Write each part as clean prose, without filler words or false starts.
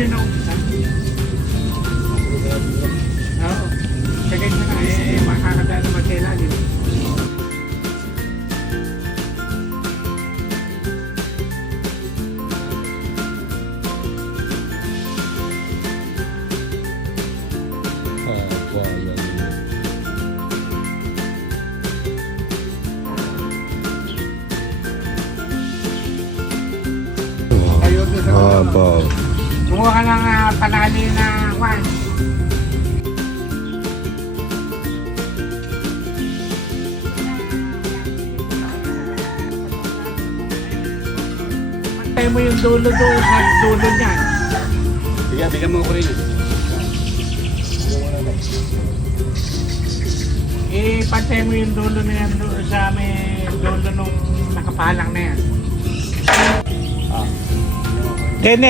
yun na umpisa. Oo. Kaya na makakadaan naman sa ilalim. Haba. Kumuha ka ng panali na kwan. Pantay mo yung dulo doon sa dulo niyan. Bigyan mo ko rin. Pantay mo yung dulo na yan doon sa may dulo nung nakapalang na yan. Then,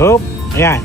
hop, ayan.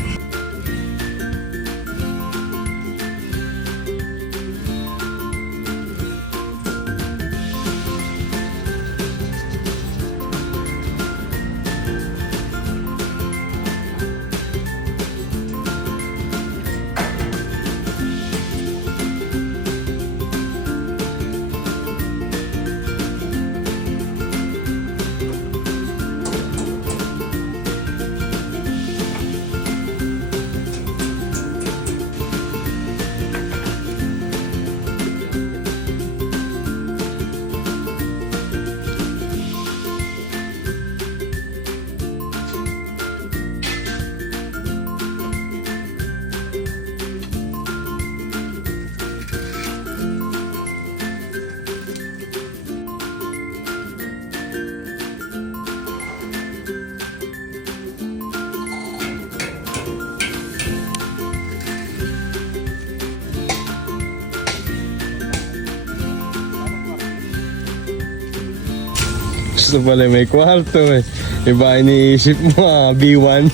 Gusto pala may kwarto eh. Iba iniisip mo B1.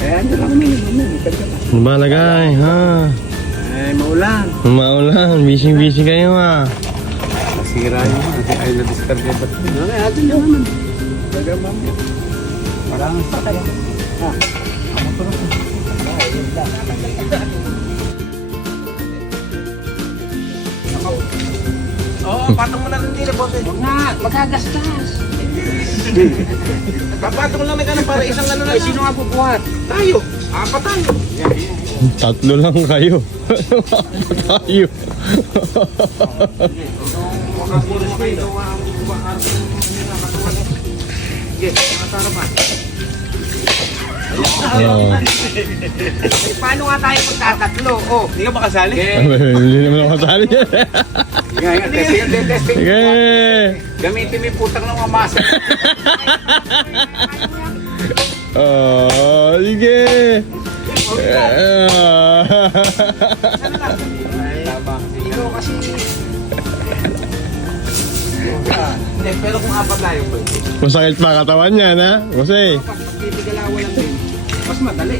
Ayan, dala ko na. Balagay ha. Ay, maulan. Maulan. Busy kayo ha. Nasira yun. Ay, na-discard yung ba't. Okay, atin yung naman. Taga mamaya. Parang sa kaya. Oo, patong mo na rin nila, boss. Huwag nga, magagastas. Papatong mo lang na gano'n para isang ano na lang. Sino nga bubuhat? Tayo. Apat tayo. Tatlo lang kayo. Apat tayo. Makapulis kayo. Sige, makasarapan. Paano nga tayo magtatatlo? Oh, hindi ka makasali? Hindi naman ako kasali. Testing. Sige. Gamitin mo yung putang ng mamasa. Oh, sige. Ikaw kasi... Hindi, pero kung apat tayo pwede. Masakit pa katawan niya, ha? Kasi. Pag magtitigalawa lang din, mas madali.